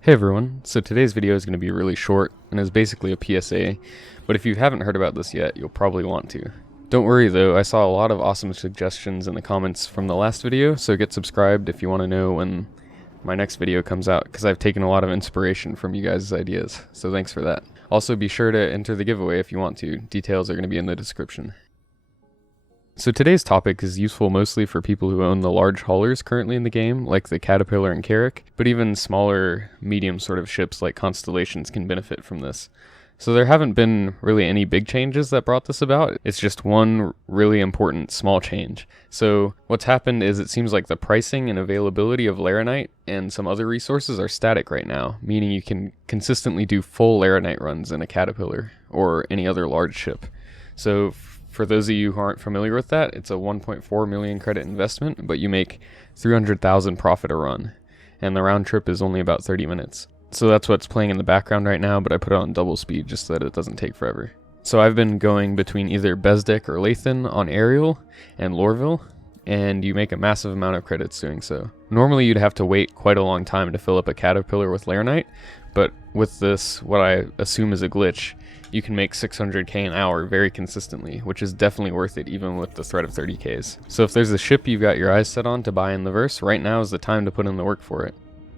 Hey everyone, so today's video is going to be really short and is basically a PSA, but if you haven't heard about this yet, you'll probably want to. Don't worry though, I saw a lot of awesome suggestions in the comments from the last video, so get subscribed if you want to know when my next video comes out, because I've taken a lot of inspiration from you guys' ideas, so thanks for that. Also be sure to enter the giveaway if you want to, details are going to be in the description. So today's topic is useful mostly for people who own the large haulers currently in the game, like the Caterpillar and Carrack, but even smaller, medium sort of ships like Constellations can benefit from this. So there haven't been really any big changes that brought this about, it's just one really important small change. So what's happened is it seems like the pricing and availability of Laranite and some other resources are static right now, meaning you can consistently do full Laranite runs in a Caterpillar or any other large ship. So for those of you who aren't familiar with that, it's a 1.4 million credit investment, but you make 300,000 profit a run, and the round trip is only about 30 minutes. So that's what's playing in the background right now, but I put it on double speed just so that it doesn't take forever. So I've been going between either Bezdek or Lathan on Ariel and Lorville, and you make a massive amount of credits doing so. Normally you'd have to wait quite a long time to fill up a Caterpillar with Laranite, but with this, what I assume is a glitch, you can make 600k an hour very consistently, which is definitely worth it even with the threat of 30ks. So if there's a ship you've got your eyes set on to buy in the verse, right now is the time to put in the work for it.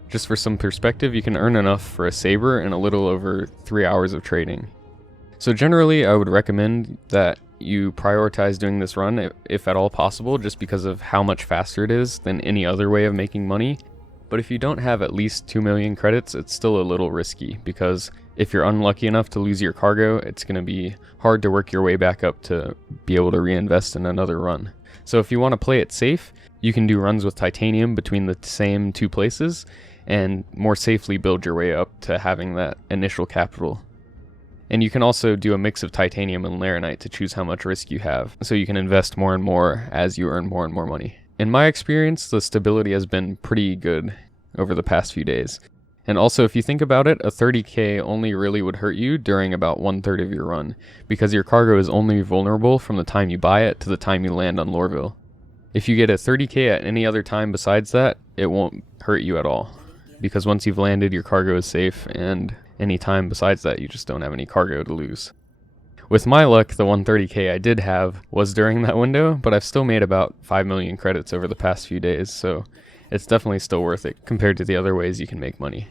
Just for some perspective, you can earn enough for a Saber in a little over 3 hours of trading. So generally I would recommend that you prioritize doing this run if at all possible, just because of how much faster it is than any other way of making money. But if you don't have at least 2 million credits, it's still a little risky, because if you're unlucky enough to lose your cargo, it's going to be hard to work your way back up to be able to reinvest in another run. So if you want to play it safe, you can do runs with titanium between the same two places and more safely build your way up to having that initial capital. And you can also do a mix of titanium and Laranite to choose how much risk you have, so you can invest more and more as you earn more and more money. In my experience, the stability has been pretty good over the past few days. And also, if you think about it, a 30k only really would hurt you during about 1/3 of your run, because your cargo is only vulnerable from the time you buy it to the time you land on Lorville. If you get a 30k at any other time besides that, it won't hurt you at all, because once you've landed, your cargo is safe, and any time besides that, you just don't have any cargo to lose. With my luck, the 130k I did have was during that window, but I've still made about 5 million credits over the past few days, so it's definitely still worth it compared to the other ways you can make money.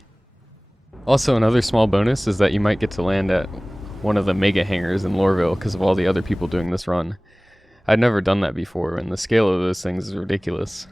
Also, another small bonus is that you might get to land at one of the mega hangars in Lorville because of all the other people doing this run. I'd never done that before, and the scale of those things is ridiculous.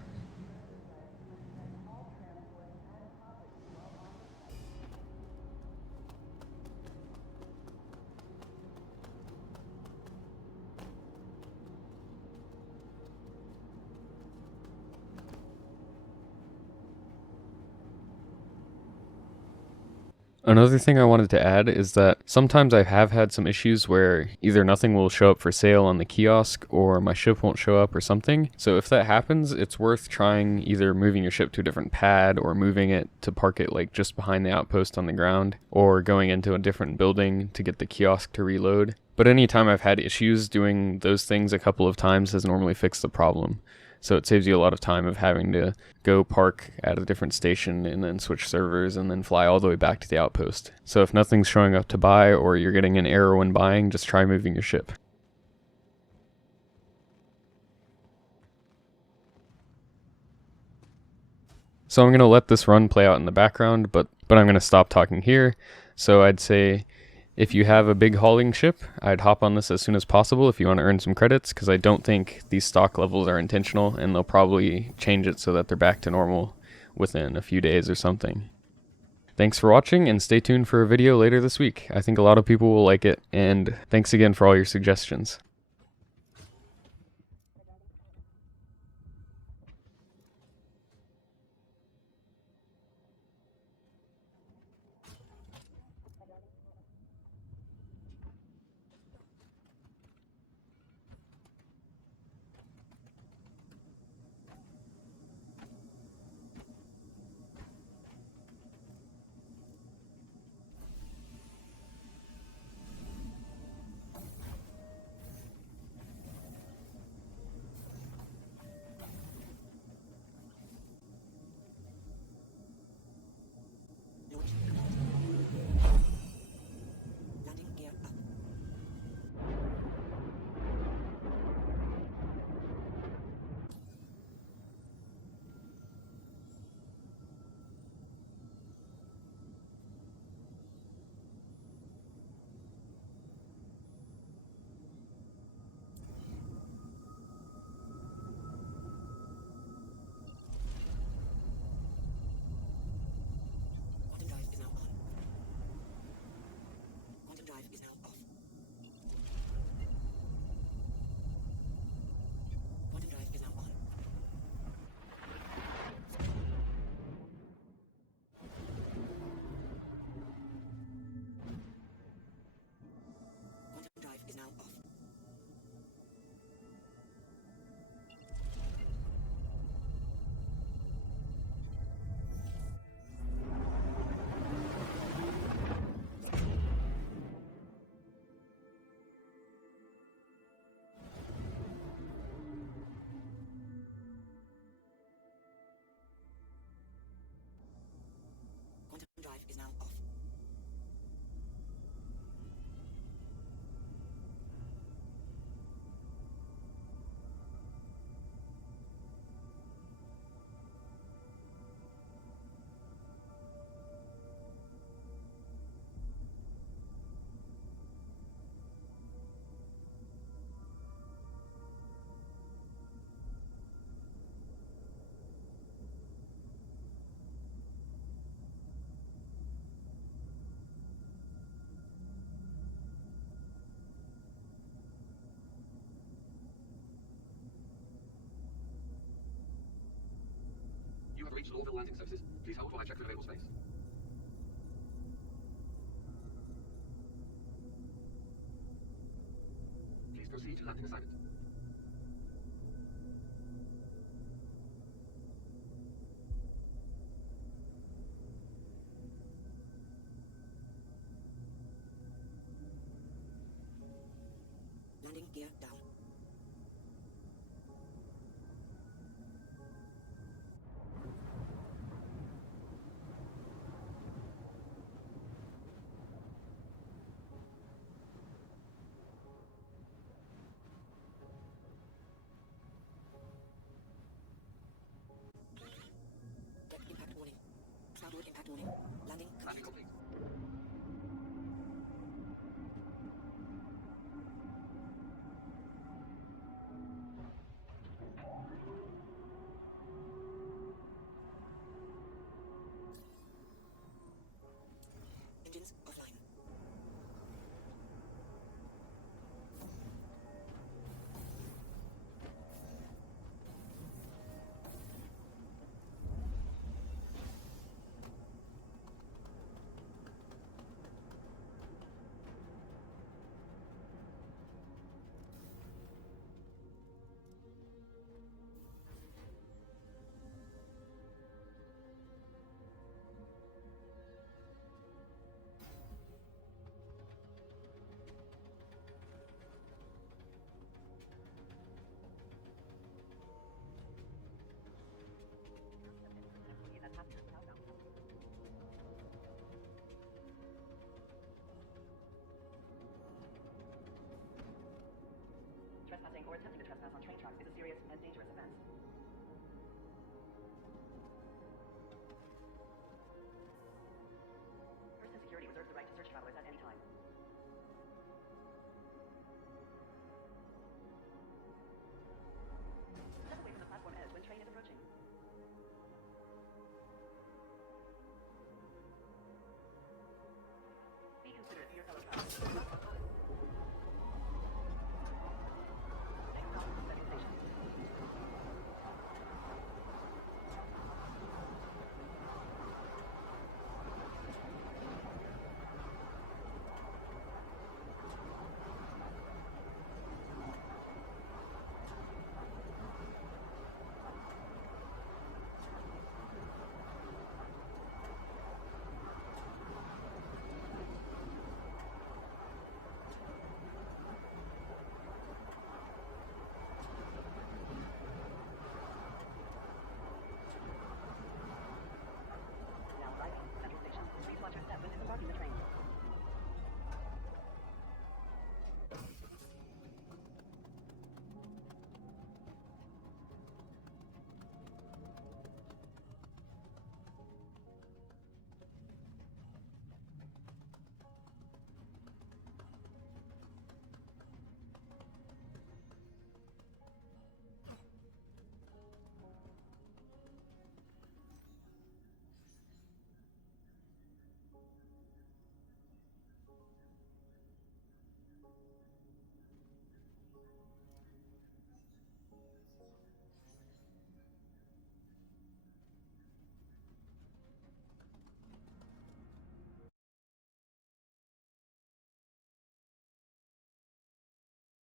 Another thing I wanted to add is that sometimes I have had some issues where either nothing will show up for sale on the kiosk or my ship won't show up or something. So if that happens, it's worth trying either moving your ship to a different pad or moving it to park it like just behind the outpost on the ground, or going into a different building to get the kiosk to reload. But anytime I've had issues, doing those things a couple of times has normally fixed the problem. So it saves you a lot of time of having to go park at a different station and then switch servers and then fly all the way back to the outpost. So if nothing's showing up to buy or you're getting an error when buying, just try moving your ship. So I'm going to let this run play out in the background, but I'm going to stop talking here. So I'd say if you have a big hauling ship, I'd hop on this as soon as possible if you want to earn some credits, because I don't think these stock levels are intentional, and they'll probably change it so that they're back to normal within a few days or something. Thanks for watching, and stay tuned for a video later this week. I think a lot of people will like it, and thanks again for all your suggestions. reached Lawville landing surfaces. Please hold while I check for available space. Please proceed to landing assignment. Landing gear down. Deck impact warning. Cloudwood impact warning. Landing Landing complete.